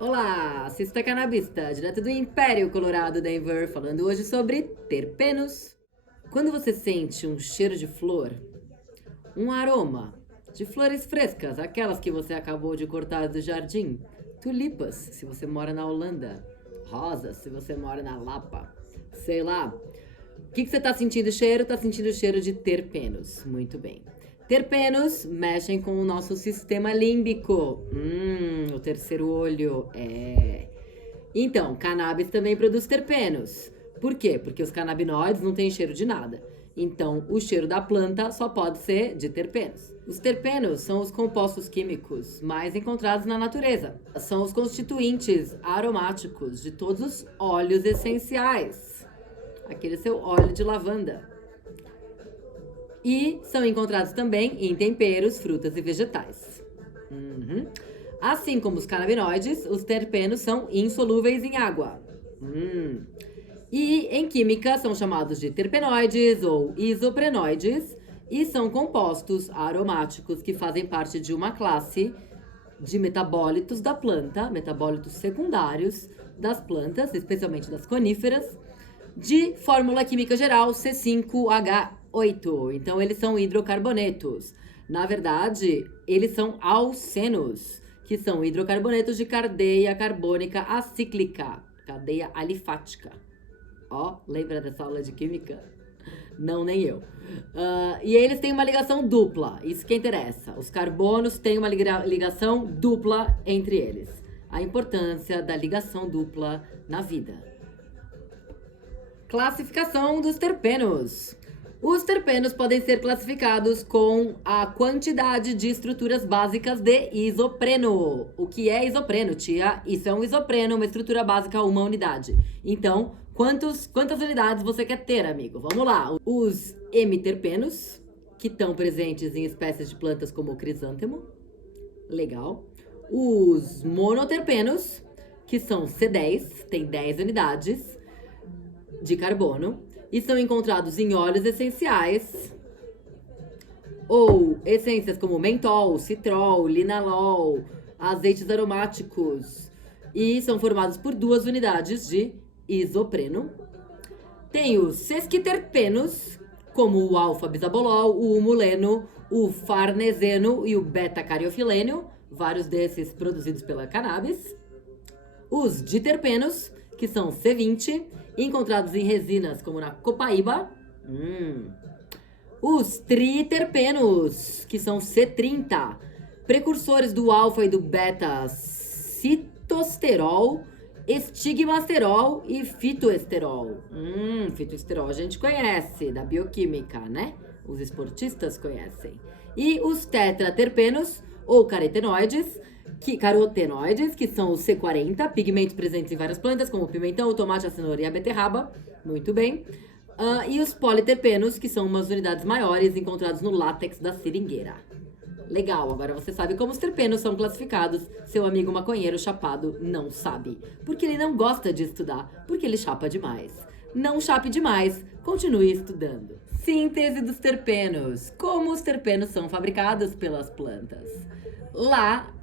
Olá, Cista Canabista, direto do Império Colorado Denver, falando hoje sobre terpenos. Quando você sente um cheiro de flor, um aroma de flores frescas, aquelas que você acabou de cortar do jardim, tulipas, se você mora na Holanda, rosas, se você mora na Lapa, sei lá. O que você tá sentindo cheiro? Tá sentindo cheiro de terpenos. Muito bem. Terpenos mexem com o nosso sistema límbico. O terceiro olho. Então, cannabis também produz terpenos. Por quê? Porque os canabinoides não têm cheiro de nada. Então, o cheiro da planta só pode ser de terpenos. Os terpenos são os compostos químicos mais encontrados na natureza. São os constituintes aromáticos de todos os óleos essenciais. Aquele seu óleo de lavanda. E são encontrados também em temperos, frutas e vegetais. Assim como os canabinoides, os terpenos são insolúveis em água. E em química são chamados de terpenoides ou isoprenoides e são compostos aromáticos que fazem parte de uma classe de metabólitos da planta, metabólitos secundários das plantas, especialmente das coníferas, de fórmula química geral C5H8. Então, eles são hidrocarbonetos. Na verdade, eles são alcenos, que são hidrocarbonetos de cadeia carbônica acíclica, cadeia alifática. Ó, lembra dessa aula de química? Não, nem eu. E eles têm uma ligação dupla, isso que interessa. Os carbonos têm uma ligação dupla entre eles. A importância da ligação dupla na vida. Classificação dos terpenos. Os terpenos podem ser classificados com a quantidade de estruturas básicas de isopreno. O que é isopreno, tia? Isso é um isopreno, uma estrutura básica, uma unidade. Então, quantas unidades você quer ter, amigo? Vamos lá. Os hemiterpenos, que estão presentes em espécies de plantas como o crisântemo. Legal. Os monoterpenos, que são C10, tem 10 unidades de carbono e são encontrados em óleos essenciais ou essências como mentol, citrol, linalol, azeites aromáticos e são formados por 2 unidades de isopreno. Tem os sesquiterpenos, como o alfa-bisabolol, o humuleno, o farneseno e o beta-cariofilênio, vários desses produzidos pela cannabis. Os diterpenos, que são C20, encontrados em resinas como na copaíba. Os triterpenos, que são C30, precursores do alfa e do beta citosterol, estigmasterol e fitoesterol. Fitoesterol a gente conhece, da bioquímica, né? Os esportistas conhecem. E os tetraterpenos, ou carotenoides, que são os C40, pigmentos presentes em várias plantas, como o pimentão, o tomate, a cenoura e a beterraba. Muito bem. E os politerpenos, que são umas unidades maiores encontrados no látex da seringueira. Legal, agora você sabe como os terpenos são classificados. Seu amigo maconheiro chapado não sabe. Porque ele não gosta de estudar, porque ele chapa demais. Não chape demais, continue estudando. Síntese dos terpenos. Como os terpenos são fabricados pelas plantas. Lá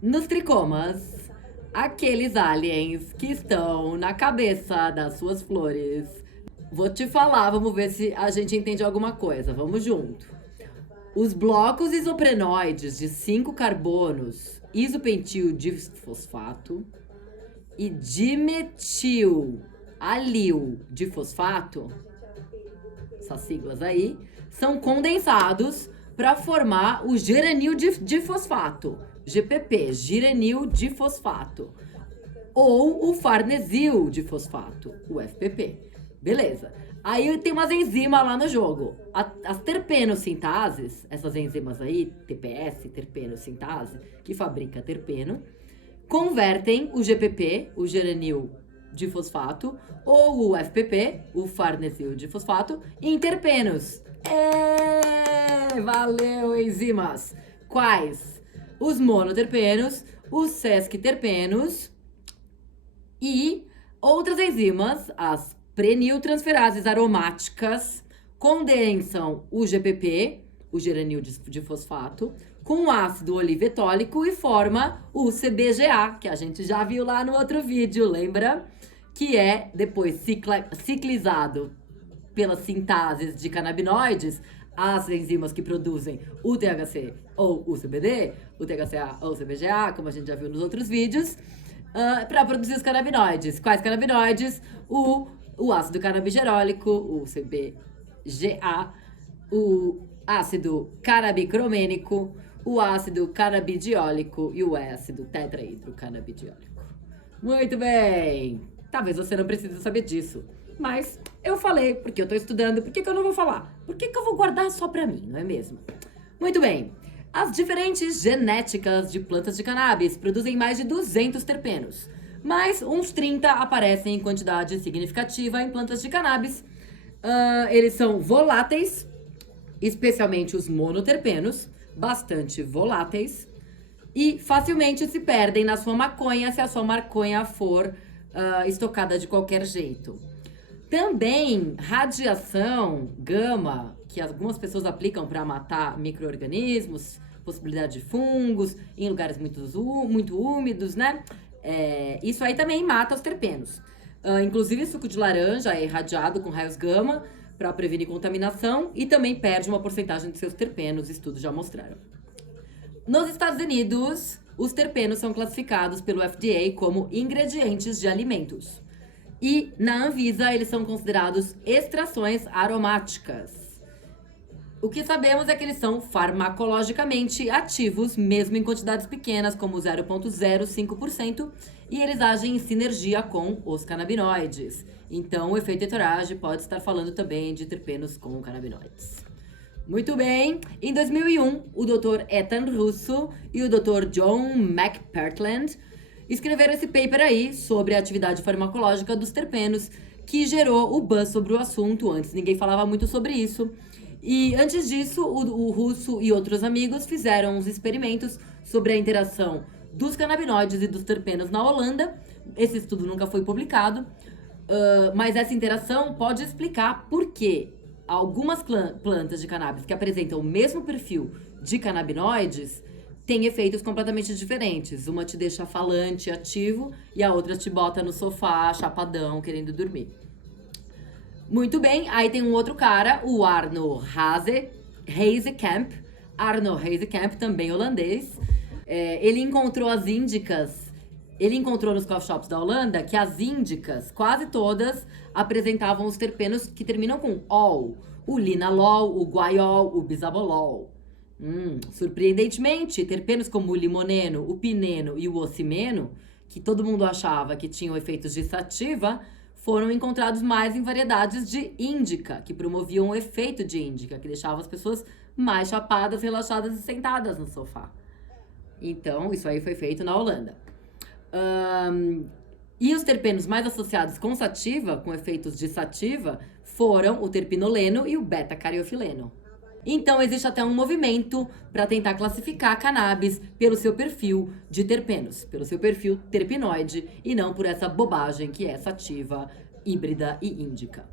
nos tricomas, aqueles aliens que estão na cabeça das suas flores. Vou te falar, vamos ver se a gente entende alguma coisa. Vamos junto. Os blocos isoprenoides de 5 carbonos, isopentil difosfato e dimetil alil difosfato, essas siglas aí, são condensados para formar o geranil difosfato, GPP, giranil difosfato, ou o farnesil difosfato, o FPP. Beleza. Aí tem umas enzimas lá no jogo. As terpenossintases, essas enzimas aí, TPS, terpenosintase, que fabrica terpeno, convertem o GPP, o geranil difosfato, ou o FPP, o farnesil difosfato, em terpenos. Valeu, enzimas! Quais? Os monoterpenos, os sesquiterpenos e outras enzimas, as preniltransferases aromáticas, condensam o GPP, o geranil difosfato, com ácido olivetólico e forma o CBGA, que a gente já viu lá no outro vídeo, lembra? Que é depois ciclizado pelas sintases de canabinoides, as enzimas que produzem o THC ou o CBD, o THCA ou o CBGA, como a gente já viu nos outros vídeos, para produzir os canabinoides. Quais canabinoides? O ácido canabigerólico, o CBGA, o ácido canabicromênico, o ácido canabidiólico e o ácido tetrahidrocanabidiólico. Muito bem! Talvez você não precise saber disso, mas eu falei porque eu tô estudando, por que eu não vou falar? Por que eu vou guardar só pra mim, não é mesmo? Muito bem! As diferentes genéticas de plantas de cannabis produzem mais de 200 terpenos, mas uns 30 aparecem em quantidade significativa em plantas de cannabis. Eles são voláteis, especialmente os monoterpenos, bastante voláteis, e facilmente se perdem na sua maconha se a sua maconha for estocada de qualquer jeito. Também radiação gama, que algumas pessoas aplicam para matar micro-organismos, possibilidade de fungos, em lugares muito úmidos, né? Isso aí também mata os terpenos. Inclusive, suco de laranja é irradiado com raios gama para prevenir contaminação e também perde uma porcentagem de seus terpenos, estudos já mostraram. Nos Estados Unidos, os terpenos são classificados pelo FDA como ingredientes de alimentos. E na Anvisa, eles são considerados extrações aromáticas. O que sabemos é que eles são farmacologicamente ativos, mesmo em quantidades pequenas, como 0,05%, e eles agem em sinergia com os canabinoides. Então, o efeito entourage pode estar falando também de terpenos com canabinoides. Muito bem, em 2001, o Dr. Ethan Russo e o Dr. John McPartland escreveram esse paper aí sobre a atividade farmacológica dos terpenos, que gerou o buzz sobre o assunto. Antes ninguém falava muito sobre isso. E antes disso, o Russo e outros amigos fizeram uns experimentos sobre a interação dos canabinoides e dos terpenos na Holanda. Esse estudo nunca foi publicado, mas essa interação pode explicar por que algumas plantas de cannabis que apresentam o mesmo perfil de canabinoides têm efeitos completamente diferentes. Uma te deixa falante, ativo, e a outra te bota no sofá, chapadão, querendo dormir. Muito bem, aí tem um outro cara, o Arno Hazekamp. Arno Hazekamp, também holandês. Ele encontrou as índicas, ele encontrou nos coffee shops da Holanda que as índicas, quase todas, apresentavam os terpenos que terminam com ol. O linalol, o guaiol, o bisabolol. Surpreendentemente, terpenos como o limoneno, o pineno e o ocimeno, que todo mundo achava que tinham efeitos de sativa, foram encontrados mais em variedades de índica, que promoviam o efeito de índica, que deixava as pessoas mais chapadas, relaxadas e sentadas no sofá. Então, isso aí foi feito na Holanda. E os terpenos mais associados com sativa, com efeitos de sativa, foram o terpinoleno e o beta-cariofileno. Então, existe até um movimento para tentar classificar a cannabis pelo seu perfil de terpenos, pelo seu perfil terpinoide, e não por essa bobagem que é sativa, híbrida e índica.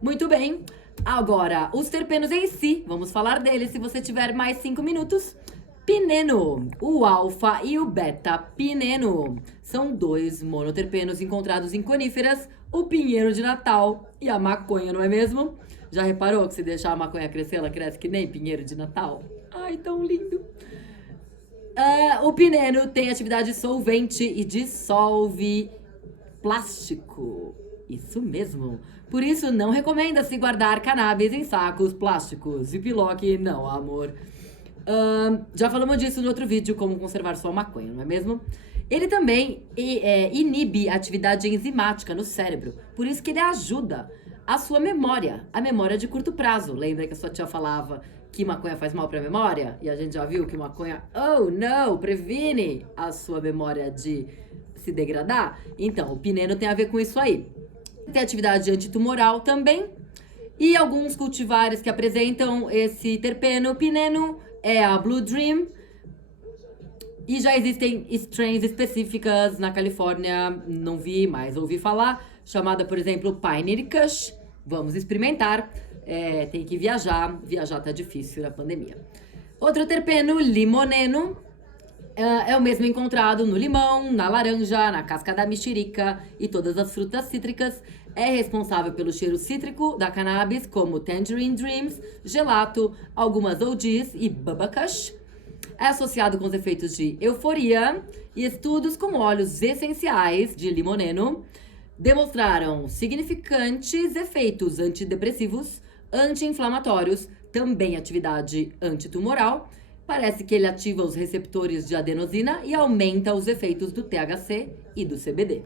Muito bem, agora os terpenos em si, vamos falar deles se você tiver mais 5 minutos. Pineno, o alfa e o beta-pineno são 2 monoterpenos encontrados em coníferas, o pinheiro de Natal e a maconha, não é mesmo? Já reparou que se deixar a maconha crescer, ela cresce que nem pinheiro de Natal? Ai, tão lindo! O pineno tem atividade solvente e dissolve plástico. Isso mesmo. Por isso, não recomenda-se guardar cannabis em sacos plásticos. E piloque, não, amor. Já falamos disso no outro vídeo, como conservar sua maconha, não é mesmo? Ele também inibe a atividade enzimática no cérebro. Por isso que ele ajuda a sua memória, a memória de curto prazo. Lembra que a sua tia falava que maconha faz mal para a memória? E a gente já viu que maconha, oh não, previne a sua memória de se degradar? Então, o pineno tem a ver com isso aí. Tem atividade antitumoral também. E alguns cultivares que apresentam esse terpeno pineno é a Blue Dream. E já existem strains específicas na Califórnia, não vi, mas ouvi falar, chamada, por exemplo, Pioneer Kush. Vamos experimentar. Tem que viajar tá difícil na pandemia. Outro terpeno, limoneno, é o mesmo encontrado no limão, na laranja, na casca da mexerica e todas as frutas cítricas. É responsável pelo cheiro cítrico da cannabis, como Tangerine Dreams, gelato, algumas OGs e Bubba Kush. É associado com os efeitos de euforia e estudos com óleos essenciais de limoneno demonstraram significantes efeitos antidepressivos, anti-inflamatórios, também atividade antitumoral. Parece que ele ativa os receptores de adenosina e aumenta os efeitos do THC e do CBD.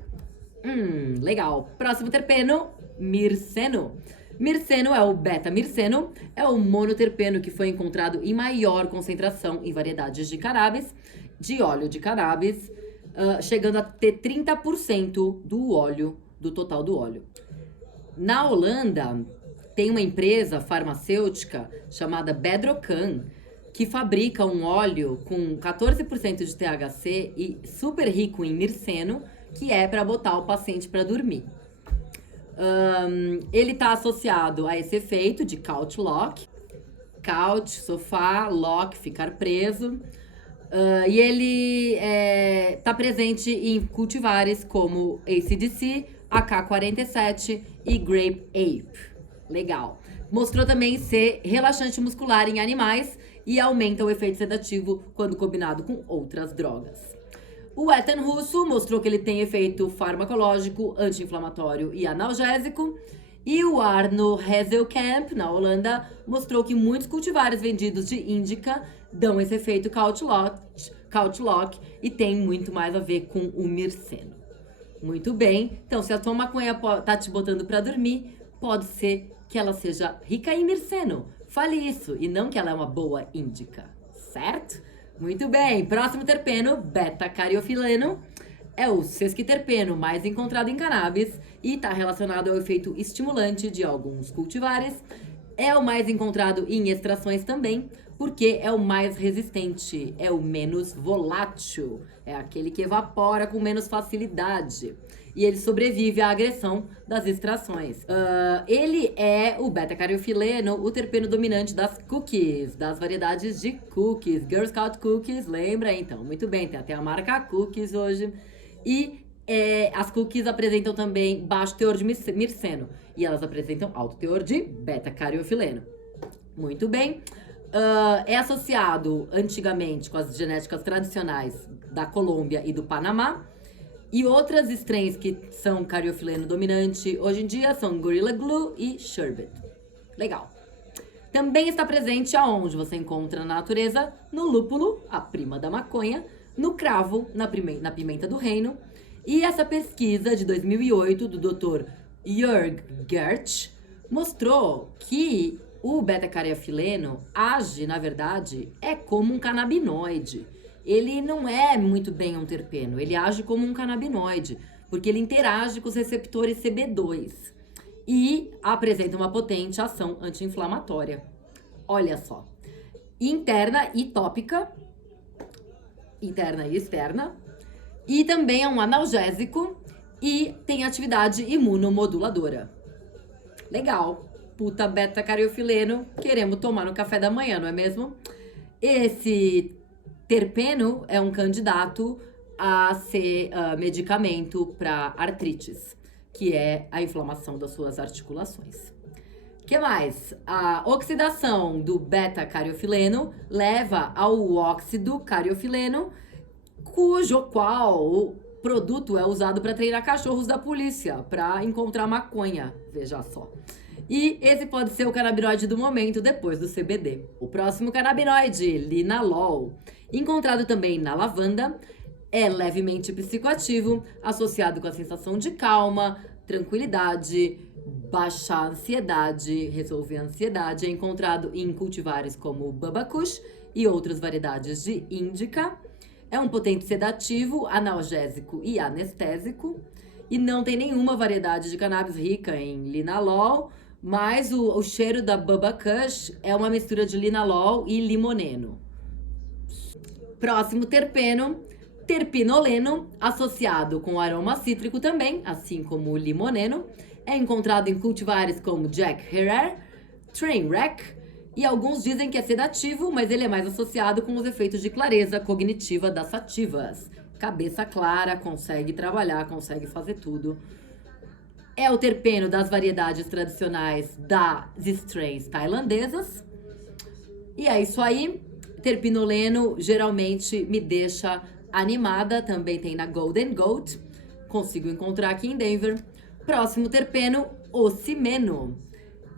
Legal. Próximo terpeno, mirceno. Mirceno é o beta-mirceno, é o monoterpeno que foi encontrado em maior concentração em variedades de cannabis, de óleo de cannabis, chegando a ter 30% do óleo, do total do óleo. Na Holanda, tem uma empresa farmacêutica chamada Bedrocan, que fabrica um óleo com 14% de THC e super rico em mirceno, que é para botar o paciente para dormir. Ele está associado a esse efeito de couch lock. Couch, sofá, lock, ficar preso. E ele está presente em cultivares como AC/DC, AK-47 e Grape Ape. Legal. Mostrou também ser relaxante muscular em animais e aumenta o efeito sedativo quando combinado com outras drogas. O Ethan Russo mostrou que ele tem efeito farmacológico, anti-inflamatório e analgésico. E o Arno Hazelkamp, na Holanda, mostrou que muitos cultivares vendidos de índica dão esse efeito couch lock e tem muito mais a ver com o mirceno. Muito bem, então se a tua maconha tá te botando para dormir, pode ser que ela seja rica em mirceno. Fale isso e não que ela é uma boa índica, certo? Muito bem, próximo terpeno, beta-cariofileno, é o sesquiterpeno mais encontrado em cannabis e está relacionado ao efeito estimulante de alguns cultivares. É o mais encontrado em extrações também, porque é o mais resistente, é o menos volátil, é aquele que evapora com menos facilidade. E ele sobrevive à agressão das extrações. Ele é o beta-cariofileno, o terpeno dominante das cookies, das variedades de cookies. Girl Scout Cookies, lembra então? Muito bem, tem até a marca Cookies hoje. E as cookies apresentam também baixo teor de mirceno. E elas apresentam alto teor de beta-cariofileno. Muito bem. É associado antigamente com as genéticas tradicionais da Colômbia e do Panamá. E outras strains que são cariofileno dominante hoje em dia são Gorilla Glue e Sherbet. Legal. Também está presente aonde você encontra na natureza, no lúpulo, a prima da maconha, no cravo, na pimenta do reino. E essa pesquisa de 2008 do Dr. Jörg Gertsch mostrou que o beta-cariofileno age, na verdade, como um canabinoide. Ele não é muito bem um terpeno, ele age como um canabinoide, porque ele interage com os receptores CB2 e apresenta uma potente ação anti-inflamatória. Olha só, interna e tópica, interna e externa, e também é um analgésico e tem atividade imunomoduladora. Legal, puta beta-cariofileno, queremos tomar no café da manhã, não é mesmo? Esse terpeno é um candidato a ser medicamento para artrites, que é a inflamação das suas articulações. O que mais? A oxidação do beta-cariofileno leva ao óxido cariofileno, qual o produto é usado para treinar cachorros da polícia, para encontrar maconha, veja só. E esse pode ser o canabinoide do momento depois do CBD. O próximo canabinoide, linalol, encontrado também na lavanda, é levemente psicoativo, associado com a sensação de calma, tranquilidade, baixar ansiedade, resolver a ansiedade. É encontrado em cultivares como Bubba Kush e outras variedades de índica. É um potente sedativo, analgésico e anestésico. E não tem nenhuma variedade de cannabis rica em linalol, mas o cheiro da Bubba Kush é uma mistura de linalol e limoneno. Próximo terpeno, terpinoleno, associado com aroma cítrico também, assim como o limoneno. É encontrado em cultivares como Jack Herer, Trainwreck E alguns dizem que é sedativo, mas ele é mais associado com os efeitos de clareza cognitiva das sativas. Cabeça clara, consegue trabalhar, consegue fazer tudo. É o terpeno das variedades tradicionais das strains tailandesas. E é isso aí. Terpinoleno geralmente me deixa animada. Também tem na Golden Goat. Consigo encontrar aqui em Denver. Próximo terpeno, ocimeno.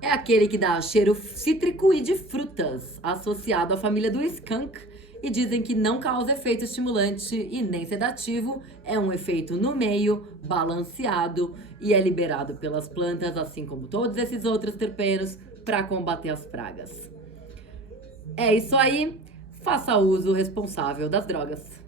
É aquele que dá cheiro cítrico e de frutas, associado à família do skunk. E dizem que não causa efeito estimulante e nem sedativo. É um efeito no meio, balanceado e é liberado pelas plantas, assim como todos esses outros terpenos, para combater as pragas. É isso aí. Faça uso responsável das drogas.